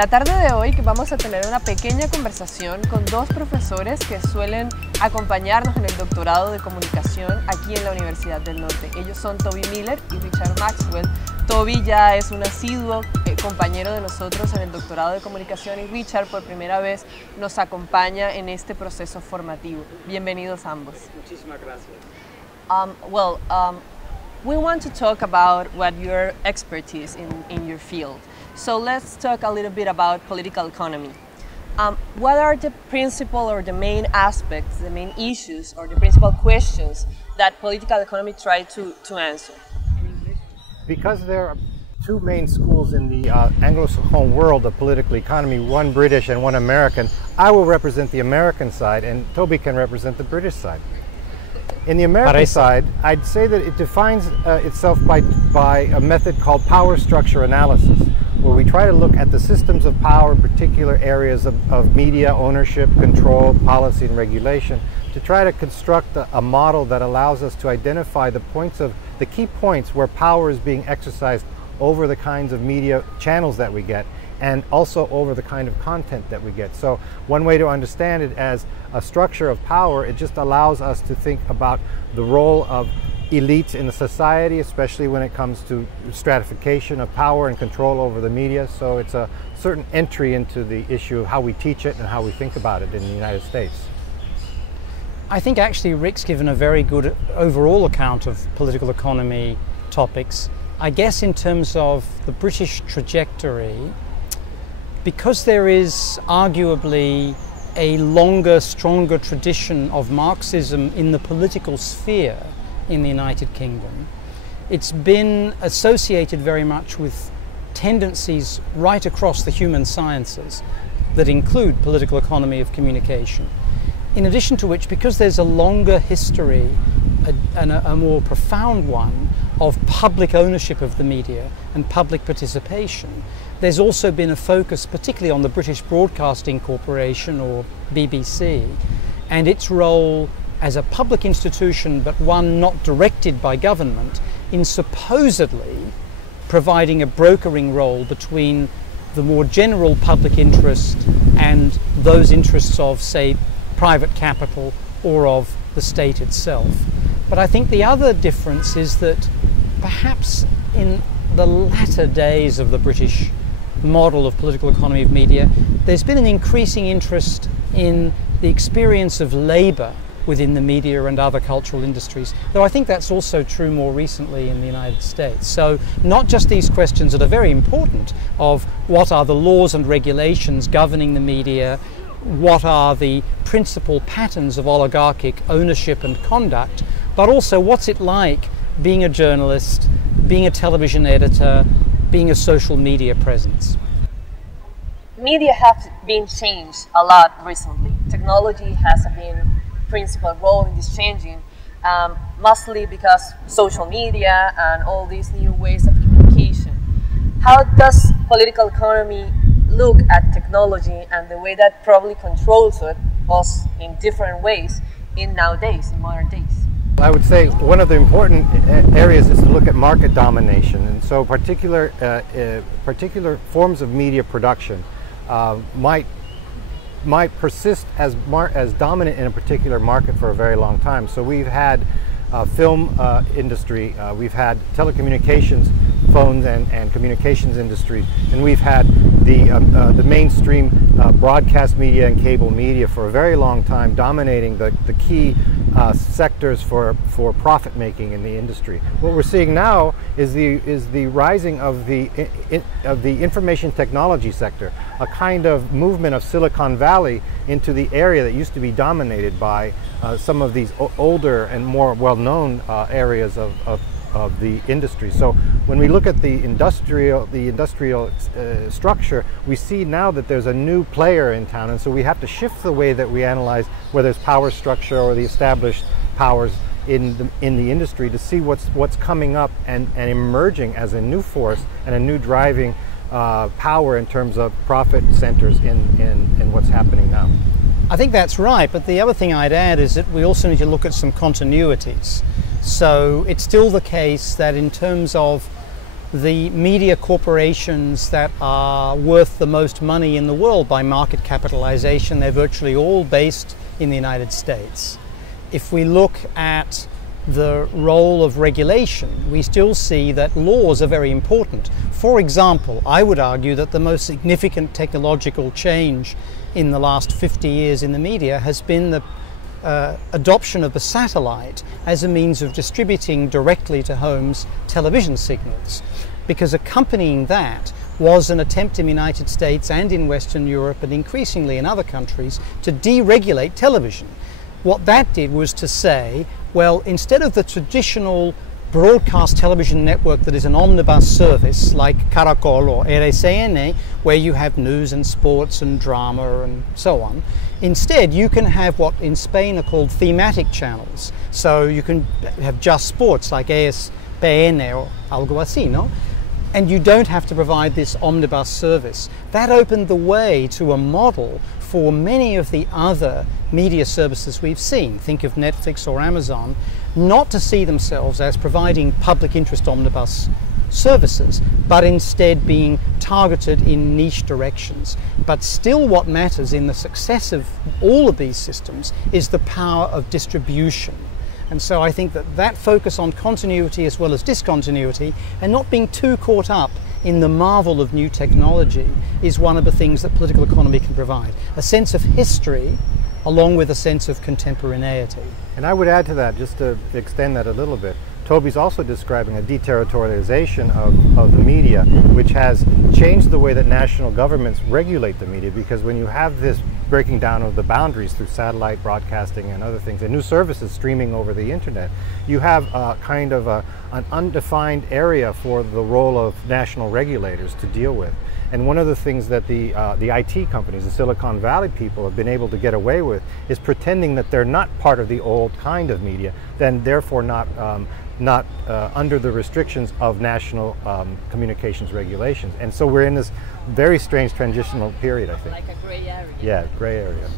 la tarde de hoy vamos a tener una pequeña conversación con dos profesores que suelen acompañarnos en el doctorado de Comunicación aquí en la Universidad del Norte. Ellos son Toby Miller y Richard Maxwell. Toby ya es un asiduo compañero de nosotros en el doctorado de Comunicación y Richard por primera vez nos acompaña en este proceso formativo. Bienvenidos ambos. Muchísimas gracias. We want to talk about what your expertise in your field. So let's talk a little bit about political economy. What are the principal or the main aspects, the main issues or the principal questions that political economy try to answer? Because there are two main schools in the Anglophone world of political economy, one British and one American, I will represent the American side and Toby can represent the British side. In the American side, I'd say that it defines itself by a method called power structure analysis, where we try to look at the systems of power in particular areas of media ownership, control, policy, and regulation to try to construct a model that allows us to identify the key points where power is being exercised over the kinds of media channels that we get and also over the kind of content that we get. So one way to understand it as a structure of power, it just allows us to think about the role of elites in the society, especially when it comes to stratification of power and control over the media. So it's a certain entry into the issue of how we teach it and how we think about it in the United States. I think actually Rick's given a very good overall account of political economy topics. I guess in terms of the British trajectory, because there is arguably a longer, stronger tradition of Marxism in the political sphere in the United Kingdom, it's been associated very much with tendencies right across the human sciences that include political economy of communication. In addition to which, because there's a longer history and a more profound one of public ownership of the media and public participation, there's also been a focus particularly on the British Broadcasting Corporation, or BBC, and its role as a public institution but one not directed by government in supposedly providing a brokering role between the more general public interest and those interests of, say, private capital or of the state itself. But I think the other difference is that perhaps in the latter days of the British model of political economy of media, there's been an increasing interest in the experience of labour within the media and other cultural industries, though I think that's also true more recently in the United States. So not just these questions that are very important of what are the laws and regulations governing the media, what are the principal patterns of oligarchic ownership and conduct, but also what's it like being a journalist, being a television editor, being a social media presence. Media have been changed a lot recently. Technology has been principal role in this changing, mostly because social media and all these new ways of communication. How does political economy look at technology and the way that probably controls it us in different ways in nowadays, in modern days? I would say one of the important areas is to look at market domination, and so particular forms of media production might persist as dominant in a particular market for a very long time. So we've had film industry, we've had telecommunications, phones and communications industry, and we've had the mainstream broadcast media and cable media for a very long time, dominating the key sectors for profit making in the industry. What we're seeing now is the rising of the information technology sector, a kind of movement of Silicon Valley into the area that used to be dominated by some of these older and more well-known areas of the industry. So when we look at the industrial structure, we see now that there's a new player in town, and so we have to shift the way that we analyze whether it's power structure or the established powers in the industry to see what's coming up and emerging as a new force and a new driving power in terms of profit centers in what's happening now. I think that's right, but the other thing I'd add is that we also need to look at some continuities. So it's still the case that in terms of the media corporations that are worth the most money in the world by market capitalization, they're virtually all based in the United States. If we look at the role of regulation, we still see that laws are very important. For example, I would argue that the most significant technological change in the last 50 years in the media has been the adoption of the satellite as a means of distributing directly to homes television signals, because accompanying that was an attempt in the United States and in Western Europe and increasingly in other countries to deregulate television. What that did was to say, well, instead of the traditional broadcast television network that is an omnibus service like Caracol or RCN, where you have news and sports and drama and so on, instead you can have what in Spain are called thematic channels. So you can have just sports like ESPN or algo así, no? And you don't have to provide this omnibus service. That opened the way to a model for many of the other media services we've seen. Think of Netflix or Amazon, not to see themselves as providing public interest omnibus services, but instead being targeted in niche directions. But still what matters in the success of all of these systems is the power of distribution. And so I think that that focus on continuity as well as discontinuity, and not being too caught up in the marvel of new technology, is one of the things that political economy can provide. A sense of history along with a sense of contemporaneity. And I would add to that, just to extend that a little bit, Toby's also describing a deterritorialization of the media, which has changed the way that national governments regulate the media, because when you have this breaking down of the boundaries through satellite broadcasting and other things, and new services streaming over the internet, you have kind of an undefined area for the role of national regulators to deal with. And one of the things that the IT companies, the Silicon Valley people, have been able to get away with is pretending that they're not part of the old kind of media, then therefore not under the restrictions of national communications regulations. And so we're in this very strange transitional period, I think. Like a gray area. Yeah, gray area.